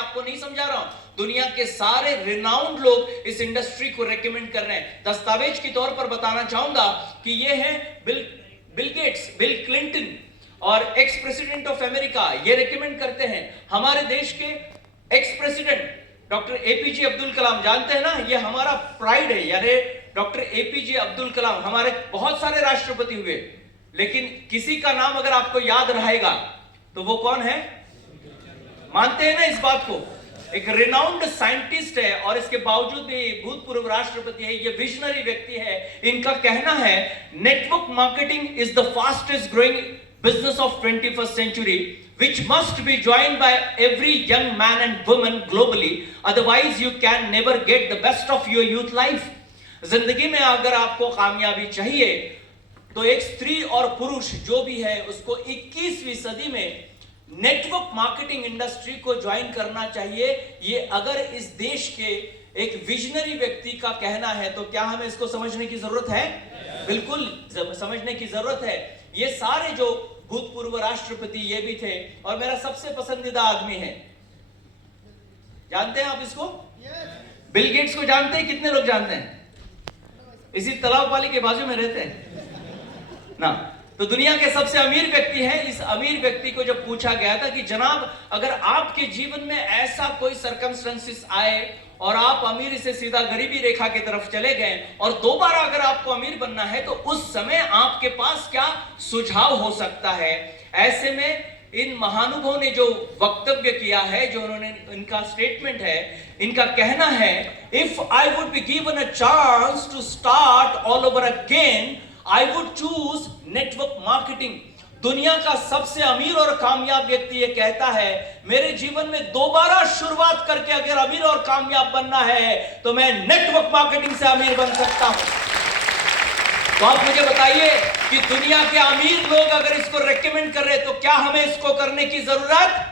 आपको नहीं समझा रहा हूं। दुनिया के सारे रिनाउंड लोग इस इंडस्ट्री को रेकमेंड कर रहे हैं। दस्तावेज के तौर पर बताना चाहूंगा कि ये है बिल गेट्स, बिल क्लिंटन और एक्स प्रेसिडेंट ऑफ अमेरिका, ये रेकमेंड करते हैं। हमारे देश के ex president doctor APJ Abdul Kalam, जानते हैं ना, ये हमारा प्राइड है। यानी डॉक्टर एपीजे अब्दुल कलाम, हमारे बहुत सारे राष्ट्रपति हुए, लेकिन किसी का नाम अगर आपको याद रहेगा तो वो कौन है? मानते हैं ना इस बात को? एक रिनाउंड साइंटिस्ट है और इसके बावजूद भी भूतपूर्व राष्ट्रपति है। ये विजनरी व्यक्ति है। इनका कहना है network marketing is the fastest growing business of 21st century, which must be joined by every young man and woman globally, otherwise you can never get the best of your youth life. जिंदगी में अगर आपको कामयाबी चाहिए तो एक स्त्री और पुरुष जो भी है उसको 21वीं सदी में नेटवर्क मार्केटिंग इंडस्ट्री को ज्वाइन करना चाहिए। ये अगर इस देश के एक विजनरी व्यक्ति का कहना है तो क्या हमें इसको समझने की जरूरत है? बिल्कुल समझने की जरूरत है। ये सारे जो भूतपूर्व राष्ट्रपति ये भी थे और मेरा सबसे पसंदीदा आदमी है, जानते हैं आप इसको? बिल गेट्स को जानते हैं? कितने लोग जानते हैं? इसी तालाब वाली के बाजू में रहते हैं ना। तो दुनिया के सबसे अमीर व्यक्ति हैं। इस अमीर व्यक्ति को जब पूछा गया था कि जनाब अगर आपके जीवन में ऐसा कोई सर्कमस्टेंसेस आए और आप अमीर से सीधा गरीबी रेखा की तरफ चले गए और दोबारा अगर आपको अमीर बनना है तो उस समय आपके पास क्या सुझाव हो सकता है? ऐसे में इन महानुभाव ने जो वक्तव्य किया है, जो उन्होंने, इनका स्टेटमेंट है, इनका कहना है, if I would be given a chance to start all over again I would choose network marketing. दुनिया का सबसे अमीर और कामयाब व्यक्ति ये कहता है मेरे जीवन में दोबारा शुरुआत करके अगर अमीर और कामयाब बनना है तो मैं नेटवर्क मार्केटिंग से अमीर बन सकता हूं। तो आप मुझे बताइए कि दुनिया के अमीर लोग अगर इसको रेकमेंड कर रहे तो क्या हमें इसको करने की जरूरत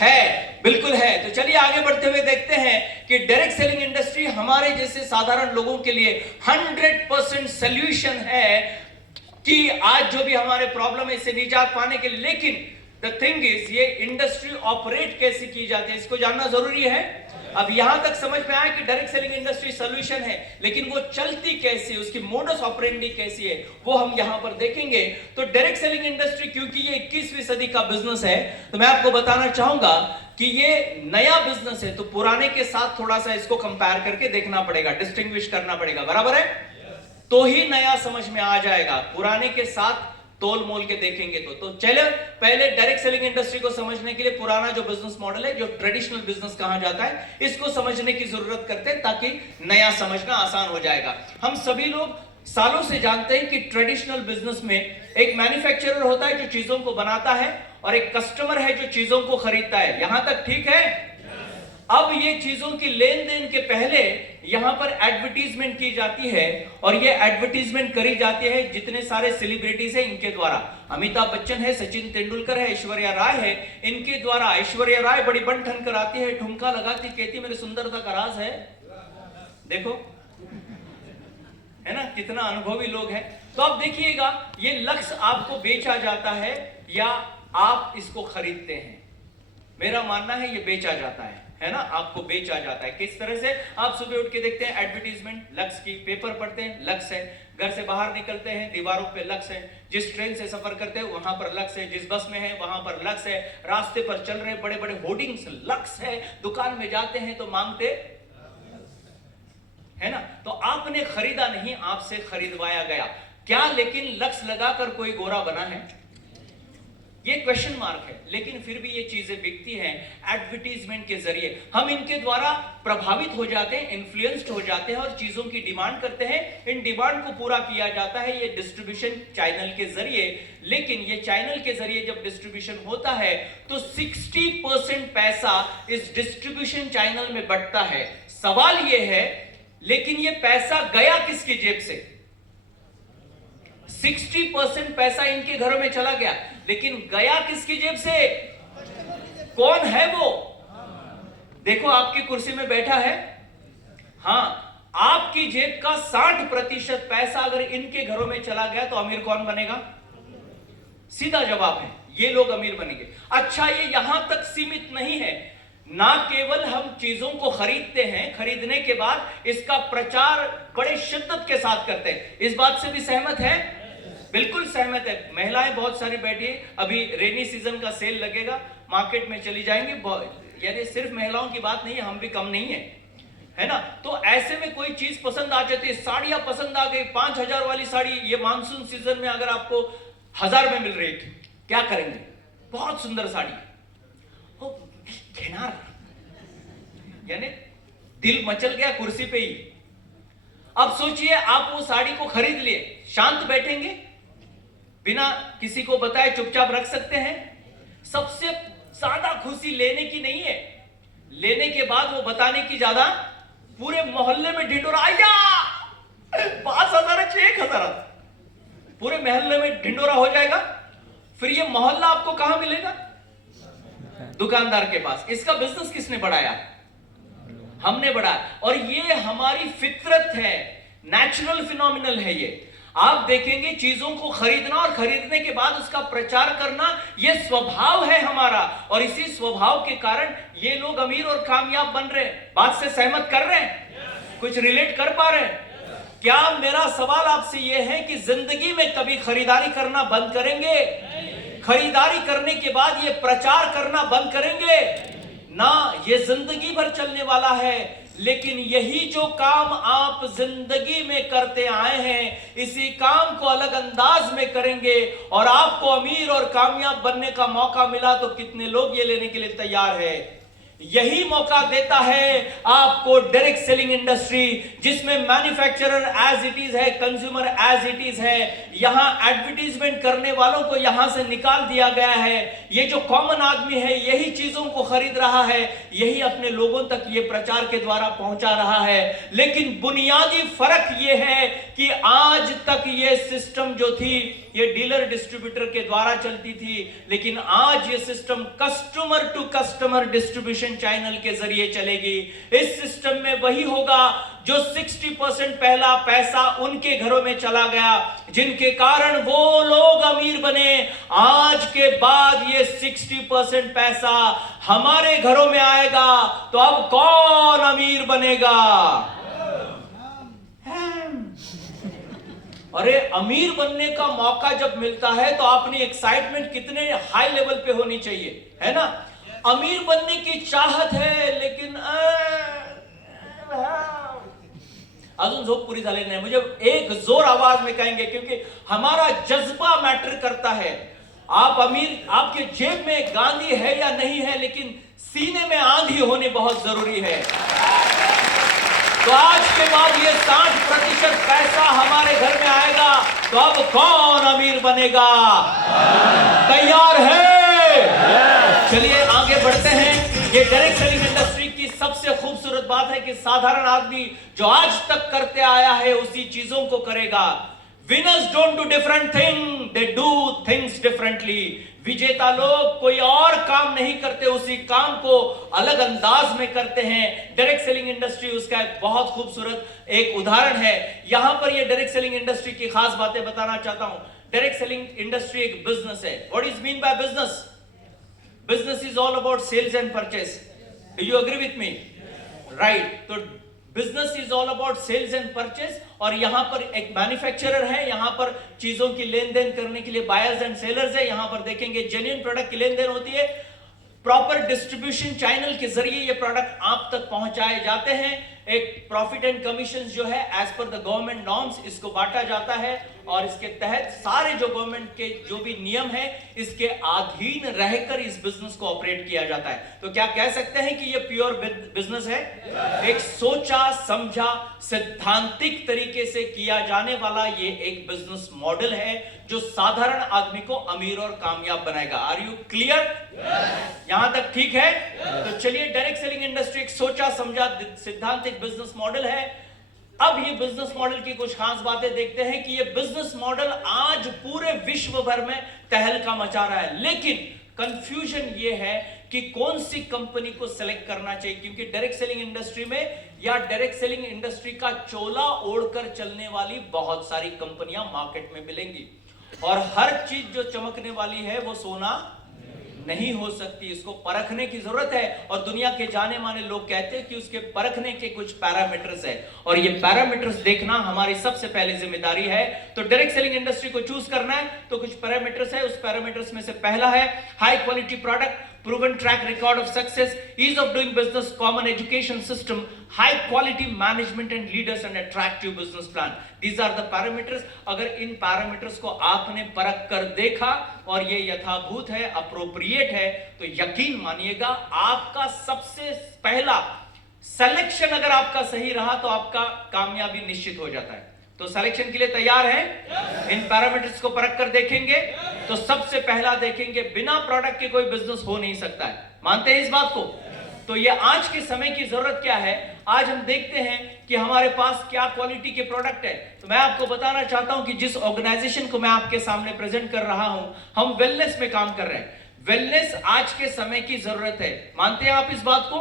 है? बिल्कुल है। तो चलिए आगे बढ़ते हुए देखते हैं कि डायरेक्ट सेलिंग इंडस्ट्री हमारे जैसे साधारण लोगों के लिए 100% सॉल्यूशन है कि आज जो भी हमारे प्रॉब्लम है इससे निजात पाने के लिए। लेकिन द थिंग इज ये इंडस्ट्री ऑपरेट कैसे की जाती है इसको जानना जरूरी है। अब यहां तक समझ में आया कि डायरेक्ट सेलिंग इंडस्ट्री सॉल्यूशन है, लेकिन वो चलती कैसे, उसकी मोडस ऑपरेंडी कैसी है, वो हम यहां पर देखेंगे। तो डायरेक्ट सेलिंग इंडस्ट्री क्योंकि ये 21वीं सदी का बिजनेस है तो मैं आपको बताना चाहूंगा कि ये नया बिजनेस है, तो पुराने के साथ थोड़ा सा इसको कंपेयर करके देखना पड़ेगा, डिस्टिंग्विश करना पड़ेगा, बराबर है? तो ही नया समझ में आ जाएगा। पुराने के साथ तोल मोल के देखेंगे तो चलो पहले डायरेक्ट सेलिंग इंडस्ट्री को समझने के लिए पुराना जो बिजनेस मॉडल है, जो ट्रेडिशनल बिजनेस कहा जाता है, इसको समझने की जरूरत करते हैं ताकि नया समझना आसान हो जाएगा। हम सभी लोग सालों से जानते हैं कि ट्रेडिशनल बिजनेस में एक मैन्युफैक्चरर होता है जो चीजों को बनाता है और एक कस्टमर है जो चीजों को खरीदता है। यहां तक ठीक है? अब ये चीजों की लेन देन के पहले यहां पर एडवर्टीजमेंट की जाती है और ये एडवर्टीजमेंट करी जाती है जितने सारे सेलिब्रिटीज हैं इनके द्वारा। अमिताभ बच्चन है, सचिन तेंदुलकर है, ऐश्वर्या राय है, इनके द्वारा। ऐश्वर्या राय बड़ी बन ठन कर आती है, ठुमका लगाती, कहती मेरी सुंदरता का राज है। देखो है ना, कितना अनुभवी लोग हैं। तो अब देखिएगा ये लक्ष्य आपको बेचा जाता है या आप इसको खरीदते हैं? मेरा मानना है ये बेचा जाता है ना, आपको बेचा जाता है। किस तरह से? आप सुबह उठ के देखते हैं एडवर्टीजमेंट, लक्ष्य की, पेपर पढ़ते हैं, लक्ष्य है, घर से बाहर निकलते हैं, दीवारों पे लक्ष्य है, जिस ट्रेन से सफर करते हैं वहां पर लक्ष्य है, जिस बस में है वहां पर लक्ष्य है, रास्ते पर चल रहे बड़े बड़े होर्डिंग्स, लक्ष्य है, दुकान में जाते हैं तो मांगते है ना। तो आपने खरीदा नहीं, आपसे खरीदवाया गया क्या? लेकिन लक्ष्य लगाकर कोई गोरा बना है? ये क्वेश्चन मार्क है। लेकिन फिर भी ये चीजें बिकती हैं एडवर्टीजमेंट के जरिए। हम इनके द्वारा प्रभावित हो जाते हैं, इन्फ्लुएंस्ड हो जाते हैं और चीजों की डिमांड करते हैं। इन डिमांड को पूरा किया जाता है ये डिस्ट्रीब्यूशन चैनल के जरिए। लेकिन ये चैनल के जरिए जब डिस्ट्रीब्यूशन होता है तो 60% पैसा इस डिस्ट्रीब्यूशन चैनल में बंटता है। सवाल ये है लेकिन ये पैसा गया किसकी जेब से? 60% पैसा इनके घरों में चला गया, लेकिन गया किसकी जेब से? कौन है वो? देखो आपकी कुर्सी में बैठा है, हां, आपकी जेब का 60% पैसा अगर इनके घरों में चला गया तो अमीर कौन बनेगा? सीधा जवाब है, ये लोग अमीर बनेंगे। अच्छा, ये यहां तक सीमित नहीं है। ना केवल हम चीजों को खरीदते हैं, खरीदने के बाद इसका प्रचार बड़े शिद्दत के साथ करते हैं। इस बात से भी सहमत है? बिल्कुल सहमत है। महिलाएं बहुत सारी बैठी है, अभी रेनी सीजन का सेल लगेगा, मार्केट में चली जाएंगी। यानी सिर्फ महिलाओं की बात नहीं है, हम भी कम नहीं है ना। तो ऐसे में कोई चीज पसंद आ जाती है, साड़ियां पसंद आ गई, 5,000 वाली साड़ी ये मानसून सीजन में अगर आपको 1000 में मिल रही थी, क्या करेंगे? बहुत सुंदर साड़ी, यानी दिल मचल गया कुर्सी पे ही। अब सोचिए आप वो साड़ी को खरीद लिए, शांत बैठेंगे, बिना किसी को बताए चुपचाप रख सकते हैं। सबसे ज्यादा खुशी लेने की नहीं है, लेने के बाद वो बताने की ज्यादा। पूरे मोहल्ले में ढिंडोरा, आया 5,000 1,000, पूरे मोहल्ले में ढिंडोरा हो जाएगा। फिर ये मोहल्ला आपको कहां मिलेगा? दुकानदार के पास। इसका बिजनेस किसने बढ़ाया? हमने बढ़ाया। और ये हमारी फितरत है, नेचुरल फिनोमिनल है ये। आप देखेंगे चीजों को खरीदना और खरीदने के बाद उसका प्रचार करना, यह स्वभाव है हमारा। और इसी स्वभाव के कारण ये लोग अमीर और कामयाब बन रहे हैं। बात से सहमत कर रहे हैं? कुछ रिलेट कर पा रहे हैं? क्या मेरा सवाल आपसे यह है कि जिंदगी में कभी खरीदारी करना बंद करेंगे? खरीदारी करने के बाद ये प्रचार करना बंद करेंगे ना? ये जिंदगी भर चलने वाला है। लेकिन यही जो काम आप जिंदगी में करते आए हैं, इसी काम को अलग अंदाज में करेंगे और आपको अमीर और कामयाब बनने का मौका मिला तो कितने लोग ये लेने के लिए तैयार है? यही मौका देता है आपको डायरेक्ट सेलिंग इंडस्ट्री, जिसमें मैन्युफैक्चरर एज इट इज है, कंज्यूमर एज इट इज है। यहां एडवर्टीजमेंट करने वालों को यहां से निकाल दिया गया है। ये जो कॉमन आदमी है यही चीजों को खरीद रहा है, यही अपने लोगों तक ये प्रचार के द्वारा पहुंचा रहा है। लेकिन बुनियादी फर्क ये है कि आज तक ये सिस्टम जो थी ये डीलर डिस्ट्रीब्यूटर के द्वारा चलती थी, लेकिन आज ये system customer to customer distribution channel के जरिए चलेगी। इस सिस्टम में वही होगा जो 60% पहला पैसा उनके घरों में चला गया, जिनके कारण वो लोग अमीर बने। आज के बाद ये 60% पैसा हमारे घरों में आएगा, तो अब कौन अमीर बनेगा? अरे अमीर बनने का मौका जब मिलता है तो अपनी एक्साइटमेंट कितने हाई लेवल पे होनी चाहिए, है ना? अमीर बनने की चाहत है, लेकिन अजून झोप पूरी झाली नहीं। मुझे एक जोर आवाज में कहेंगे, क्योंकि हमारा जज्बा मैटर करता है। आप अमीर, आपके जेब में गांधी है या नहीं है, लेकिन सीने में आंधी होनी बहुत जरूरी है। तो आज के बाद ये 60% पैसा हमारे घर में आएगा, तो अब कौन अमीर बनेगा? तैयार है? चलिए आगे बढ़ते हैं। ये डायरेक्ट सेलिंग इंडस्ट्री की सबसे खूबसूरत बात है कि साधारण आदमी जो आज तक करते आया है उसी चीजों को करेगा। Winners don't do different thing, they do things differently. विजेता लोग कोई और काम नहीं करते, उसी काम को अलग अंदाज में करते हैं। डायरेक्ट सेलिंग इंडस्ट्री उसका एक बहुत खूबसूरत एक उदाहरण है। यहां पर ये डायरेक्ट सेलिंग इंडस्ट्री की खास बातें बताना चाहता हूं। डायरेक्ट सेलिंग इंडस्ट्री एक बिजनेस है। What is mean by business? Business is all about sales and purchase. Do you agree with me? Right. तो business is all about sales and purchase. और यहां पर एक मैन्युफैक्चरर है, यहां पर चीजों की लेन देन करने के लिए बायर्स एंड सेलर्स है। यहां पर देखेंगे जेन्युइन प्रोडक्ट की लेन देन होती है। प्रॉपर डिस्ट्रीब्यूशन चैनल के जरिए ये प्रोडक्ट आप तक पहुंचाए जाते हैं। एक प्रॉफिट एंड कमीशन जो है as per the government norms इसको बांटा जाता है, और इसके तहत सारे जो गवर्नमेंट के जो भी नियम है इसके अधीन रहकर इस बिजनेस को ऑपरेट किया जाता है। तो क्या कह सकते हैं कि ये प्योर बिजनेस है? एक सोचा समझा सिद्धांतिक तरीके से किया जाने वाला ये एक बिजनेस मॉडल है जो साधारण आदमी को अमीर और कामयाब बनाएगा। Are you clear? यहां तक ठीक है? तो चलिए, डायरेक्ट सेलिंग इंडस्ट्री एक सोचा समझा सिद्धांतिक बिजनेस मॉडल है। अब ये बिजनेस मॉडल की कुछ खास बातें देखते हैं कि ये बिजनेस मॉडल आज पूरे विश्व भर में तहलका मचा रहा है। लेकिन कंफ्यूजन ये है कि कौन सी कंपनी को सेलेक्ट करना चाहिए, क्योंकि डायरेक्ट सेलिंग इंडस्ट्री में या डायरेक्ट सेलिंग इंडस्ट्री का चोला ओढ़कर चलने वाली बहुत सारी कंपनियां मार्केट में मिलेंगी, और हर चीज जो चमकने वाली है वो सोना नहीं हो सकती, इसको परखने की जरूरत है। और दुनिया के जाने माने लोग कहते हैं कि उसके परखने के कुछ पैरामीटर्स है, और ये पैरामीटर्स देखना हमारी सबसे पहले जिम्मेदारी है। तो डायरेक्ट सेलिंग इंडस्ट्री को चूज करना है तो कुछ पैरामीटर्स है। उस पैरामीटर्स में से पहला है high quality product, proven track record of success, ease of doing business, common education system, high quality management and leaders and attractive business plan. These are the parameters. अगर इन पैरामीटर्स को आपने परख कर देखा और ये यथाभूत है, अप्रोप्रिएट है, तो यकीन मानिएगा आपका सबसे पहला सिलेक्शन अगर आपका सही रहा तो आपका कामयाबी निश्चित हो जाता है। तो सिलेक्शन के लिए तैयार हैं? इन पैरामीटर्स को परख कर देखेंगे तो सबसे पहला देखेंगे बिना प्रोडक्ट के कोई बिजनेस हो नहीं सकता है। मानते हैं इस बात को? तो ये आज के समय की जरूरत क्या है, आज हम देखते हैं कि हमारे पास क्या क्वालिटी के प्रोडक्ट है। तो मैं आपको बताना चाहता हूं कि जिस ऑर्गेनाइजेशन को मैं आपके सामने प्रेजेंट कर रहा हूं, हम वेलनेस में काम कर रहे हैं। वेलनेस आज के समय की जरूरत है। मानते हैं आप इस बात को?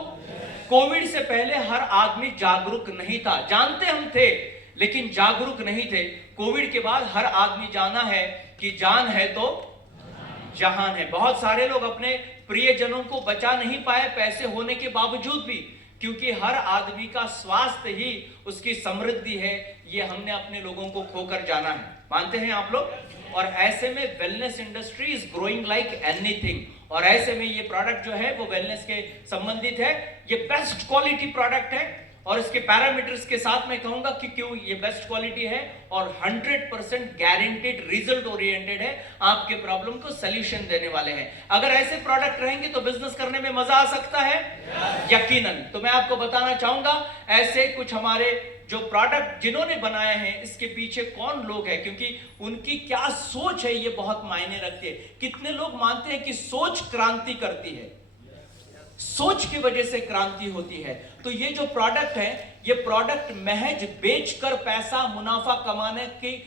कोविड से पहले हर आदमी जागरूक नहीं था, जानते हम थे लेकिन जागरूक नहीं थे। कोविड के बाद हर आदमी जाना है कि जान है तो जहान है। बहुत सारे लोग अपने प्रियजनों को बचा नहीं पाए पैसे होने के बावजूद भी, क्योंकि हर आदमी का स्वास्थ्य ही उसकी समृद्धि है। ये हमने अपने लोगों को खोकर जाना है। मानते हैं आप लोग? और ऐसे में wellness industry is growing like anything, और ऐसे में ये प्रोडक्ट जो है वो वेलनेस के संबंधित है। ये बेस्ट क्वालिटी प्रोडक्ट है और इसके पैरामीटर्स के साथ मैं कहूंगा कि क्यों ये बेस्ट क्वालिटी है और 100% गारंटीड रिजल्ट ओरिएंटेड है। आपके प्रॉब्लम को सॉल्यूशन देने वाले हैं। अगर ऐसे प्रोडक्ट रहेंगे तो बिजनेस करने में मजा आ सकता है यकीनन। तो मैं आपको बताना चाहूंगा ऐसे कुछ हमारे जो प्रोडक्ट जिन्होंने बनाए हैं इसके पीछे कौन लोग हैं, क्योंकि उनकी क्या सोच है ये बहुत मायने रखती है। कितने लोग मानते हैं कि सोच क्रांति करती है, सोच की वजह से क्रांति होती है। तो ये जो प्रोडक्ट है, ये प्रोडक्ट महज बेचकर पैसा मुनाफा कमाने के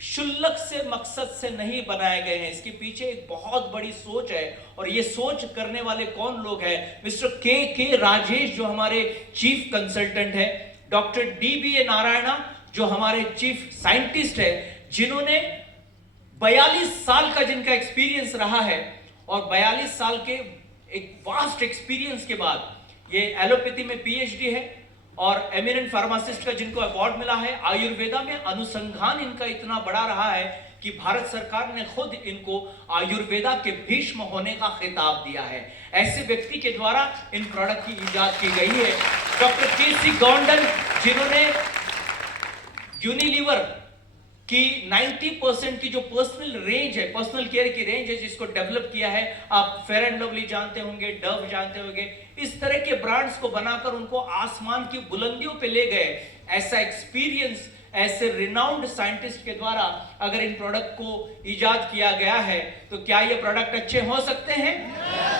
शुल्लक से मकसद से नहीं बनाए गए हैं। इसके पीछे एक बहुत बड़ी सोच है, और ये सोच करने वाले कौन लोग हैं? मिस्टर के राजेश जो हमारे चीफ कंसल्टेंट है, डॉक्टर DBA नारायणा जो हमारे चीफ साइंटिस्ट है, जिन्होंने 42 साल का जिनका एक्सपीरियंस रहा है, और 42 साल के एक वास्ट एक्सपीरियंस के बाद ये एलोपैथी में PhD है और एमिनेंट फार्मासिस्ट का जिनको अवार्ड मिला है। आयुर्वेदा में अनुसंधान इनका इतना बड़ा रहा है कि भारत सरकार ने खुद इनको आयुर्वेदा के भीष्म होने का खिताब दिया है। ऐसे व्यक्ति के द्वारा इन प्रोडक्ट की इजाद की गई है। डॉक्टर KC गॉन्डल जिन्होंने यूनिलीवर कि 90% की जो पर्सनल रेंज है, पर्सनल केयर की रेंज है, जिसको डेवलप किया है। आप फेयर एंड लवली जानते होंगे, डव जानते होंगे, इस तरह के ब्रांड्स को बनाकर उनको आसमान की बुलंदियों पे ले गए। ऐसा एक्सपीरियंस ऐसे रिनाउंड साइंटिस्ट के द्वारा अगर इन प्रोडक्ट को इजाद किया गया है तो क्या ये प्रोडक्ट अच्छे हो सकते हैं?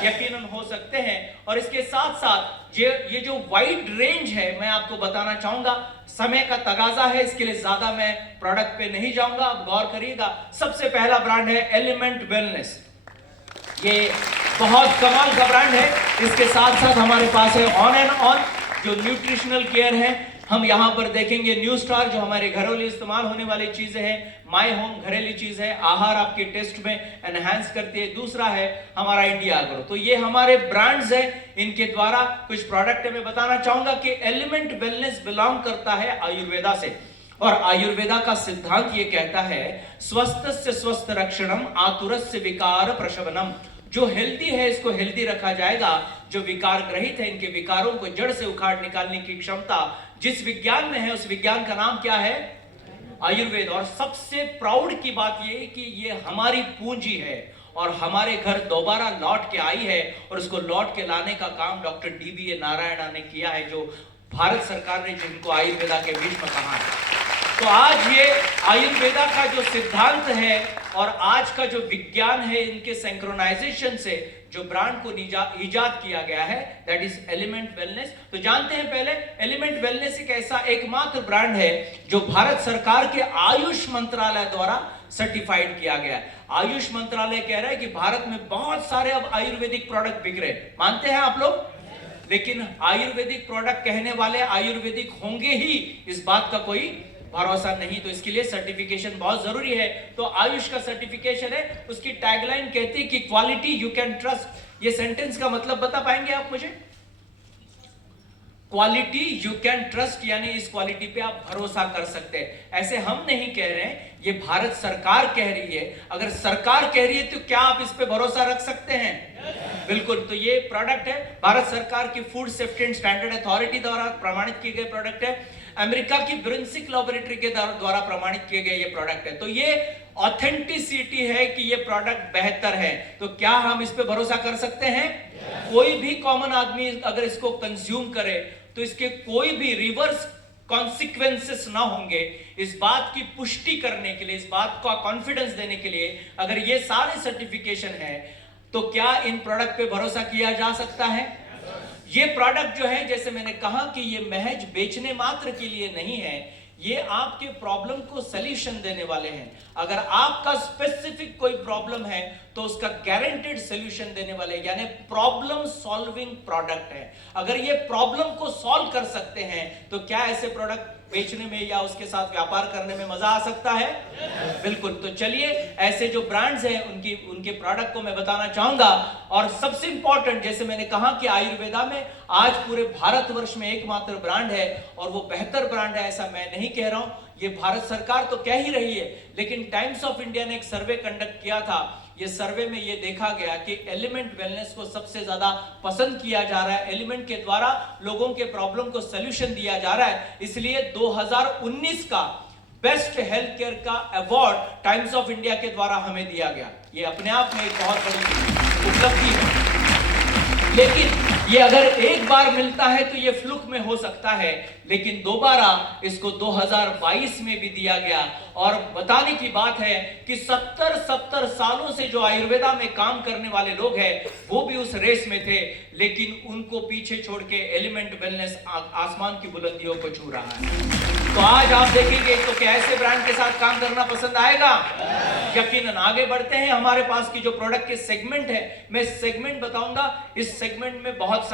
यकीनन हो सकते हैं। और इसके साथ साथ ये जो वाइड रेंज है, मैं आपको बताना चाहूंगा, समय का तगाजा है, इसके लिए ज्यादा मैं प्रोडक्ट पे नहीं जाऊंगा, आप गौर करिएगा। सबसे पहला ब्रांड है एलिमेंट वेलनेस। ये बहुत कमाल का ब्रांड है। इसके साथ साथ हमारे पास है ऑन एंड ऑन जो न्यूट्रिशनल केयर है। हम यहां पर देखेंगे न्यू स्टार जो हमारे घरों इस्तेमाल होने वाली चीजें हैं। माय होम घरेलू चीज है, आहार आपके टेस्ट में एनहांस करती है। दूसरा है हमारा इंडिया एग्रो। तो ये हमारे ब्रांड्स हैं, इनके द्वारा कुछ प्रोडक्ट मैं बताना चाहूंगा कि एलिमेंट वेलनेस बिलोंग करता है आयुर्वेदा से, और आयुर्वेदा का सिद्धांत ये कहता है स्वस्थस्य स्वस्थ रक्षणम आतुरस्य विकार प्रशमनम। जो हेल्दी है इसको हेल्दी रखा जाएगा, जो विकार ग्रहित है इनके विकारों को जड़ से उखाड़ निकालने की क्षमता जिस विज्ञान में है, उस विज्ञान का नाम क्या है? आयुर्वेद। और सबसे प्राउड की बात यह है कि ये हमारी पूंजी है और हमारे घर दोबारा लौट के आई है, और उसको लौट के लाने का काम डॉक्टर DBA नारायणा ने किया है, जो भारत सरकार ने जिनको आयुर्वेदा के बीच में कहा है। तो आज ये आयुर्वेदा का जो सिद्धांत है और आज का जो विज्ञान है, इनके सिंक्रोनाइजेशन से जो ब्रांड को इजाद किया गया है, दैट इज एलिमेंट वेलनेस। तो जानते हैं पहले एलिमेंट वेलनेस एक ऐसा एकमात्र ब्रांड है जो भारत सरकार के आयुष मंत्रालय द्वारा सर्टिफाइड किया गया है। आयुष मंत्रालय कह रहा है कि भारत में बहुत सारे अब आयुर्वेदिक प्रोडक्ट बिक रहे हैं। मानते हैं आप लोग? लेकिन आयुर्वेदिक प्रोडक्ट कहने वाले आयुर्वेदिक होंगे ही, इस बात का कोई भरोसा नहीं। तो इसके लिए सर्टिफिकेशन बहुत जरूरी है। तो आयुष का सर्टिफिकेशन है, उसकी टैगलाइन कहती है कि क्वालिटी यू कैन ट्रस्ट, ये सेंटेंस का मतलब बता पाएंगे आप मुझे? क्वालिटी यू कैन ट्रस्ट, यानी इस क्वालिटी पे आप भरोसा कर सकते हैं। ऐसे हम नहीं कह रहे हैं, ये भारत सरकार कह रही है। अगर सरकार कह रही है तो क्या आप इस पे भरोसा रख सकते हैं? बिल्कुल। तो ये प्रोडक्ट है भारत सरकार की food safety and standard authority द्वारा प्रमाणित किए गए प्रोडक्ट है। अमेरिका की ब्रिंसिक लैबोरेटरी के द्वारा प्रमाणित किए गए ये प्रोडक्ट है। तो ये ऑथेंटिसिटी है कि ये प्रोडक्ट बेहतर है। तो क्या हम इस पे भरोसा कर सकते हैं? कोई भी कॉमन आदमी अगर इसको कंज्यूम करे तो इसके कोई भी रिवर्स कॉन्सिक्वेंसेस ना होंगे। इस बात की पुष्टि करने के लिए, इस बात का कॉन्फिडेंस देने के लिए, अगर ये सारे सर्टिफिकेशन है तो क्या इन प्रोडक्ट पे भरोसा किया जा सकता है? ये प्रोडक्ट जो है, जैसे मैंने कहा कि ये महज बेचने मात्र के लिए नहीं है, ये आपके प्रॉब्लम को सॉल्यूशन देने वाले हैं। अगर आपका स्पेसिफिक कोई प्रॉब्लम है तो उसका गारंटेड सॉल्यूशन देने वाले, यानी प्रॉब्लम सॉल्विंग प्रोडक्ट है। अगर ये प्रॉब्लम को सॉल्व कर सकते हैं तो क्या ऐसे प्रोडक्ट बेचने में या उसके साथ व्यापार करने में मजा आ सकता है? बिल्कुल। तो चलिए, ऐसे जो ब्रांड्स हैं उनके प्रोडक्ट को मैं बताना चाहूंगा। और सबसे इंपॉर्टेंट, जैसे मैंने कहा कि आयुर्वेदा में आज पूरे भारतवर्ष में एकमात्र ब्रांड है और वो बेहतर ब्रांड है, ऐसा मैं नहीं कह रहा हूं, ये भारत सरकार तो कह ही रही है। लेकिन टाइम्स ऑफ इंडिया ने एक सर्वे कंडक्ट किया था। ये सर्वे में ये देखा गया कि एलिमेंट वेलनेस को सबसे ज्यादा पसंद किया जा रहा है। एलिमेंट के द्वारा लोगों के प्रॉब्लम को सॉल्यूशन दिया जा रहा है। इसलिए 2019 का बेस्ट हेल्थ केयर का अवार्ड टाइम्स ऑफ इंडिया के द्वारा हमें दिया गया। ये अपने आप में एक बहुत बड़ी उपलब्धि है। लेकिन ये अगर एक बार मिलता है तो ये फ्लुक में हो सकता है, लेकिन दोबारा इसको 2022 में भी दिया गया। और बताने की बात है कि 70 सालों से जो आयुर्वेदा में काम करने वाले लोग हैं वो भी उस रेस में थे, लेकिन उनको पीछे छोड़ के एलिमेंट वेलनेस आसमान की बुलंदियों को छू रहा है। तो आज आप देखेंगे तो क्या ऐसे ब्रांड के साथ काम करना पसंद आएगा? यकीनन। आगे बढ़ते हैं। हमारे पास की जो प्रोडक्ट के सेगमेंट है, मैं सेगमेंट बताऊंगा। इस सेगमेंट में बहुत